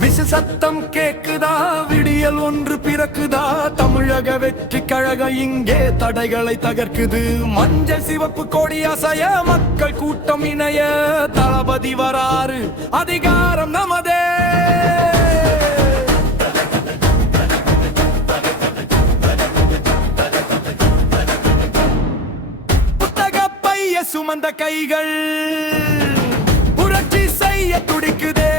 விசு சத்தம் கேக்குதா, விடியல் ஒன்று பிறக்குதா, தமிழக வெற்றி கழகம் இங்கே தடைகளை தகர்க்குது. மஞ்சள் சிவப்பு கொடி அசைய, மக்கள் கூட்டம் இணைய, தளபதி வராறு, அதிகாரம் நமதே. புத்தக பைய சுமந்த கைகள் புரட்சி செய்ய துடிக்குதே.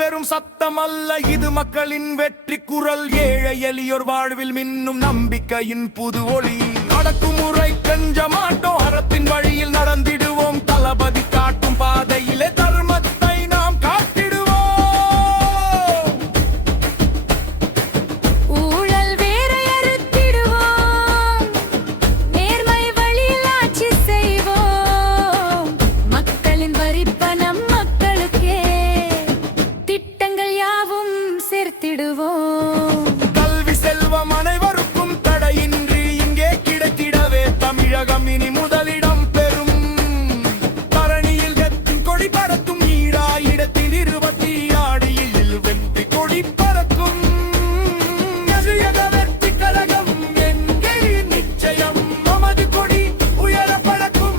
வெறும் சத்தம் அல்ல, இது மக்களின் வெற்றி குரல். ஏழை எளியோர் வாழ்வில் மின்னும் நம்பிக்கையின் புது ஒளி. அடக்குமுறை கஞ்ச மாட்டோம், அறத்தின் வழியில் நடந்திடுவோம். தளபதி காட்டும் பாதையிலே தர்மத்தை நாம் காட்டிடுவோம். ஊழல் வேரை அறுத்திடுவோம், நேர்மை வழியில் ஆட்சி செய்வோம். மக்களின் வரிப்பணம் மக்களுக்கே, திட்டங்கள் யாவும் சேர்த்திடுவோம். கல்வி செல்வம் அனைவருக்கும் தடையின்றி இங்கே கிடைத்திடவே தமிழகம் இனி முதலிடம் பெறும். தரணியில் எத்தும் கொடி பறக்கும், ஈராயிடத்தில் 20 ஆடியில் வெற்றி கொடி பறக்கும். வெற்றி கழகம் எங்கே நிச்சயம், நமது கொடி உயர பறக்கும்.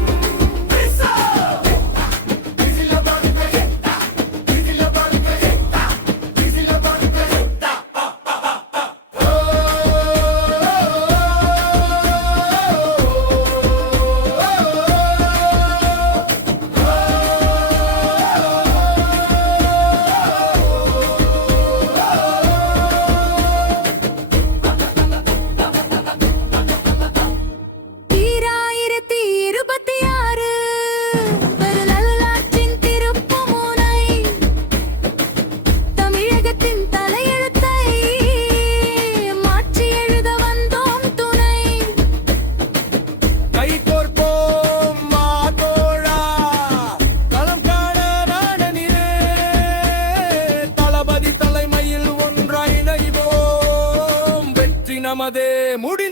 நமதே முடி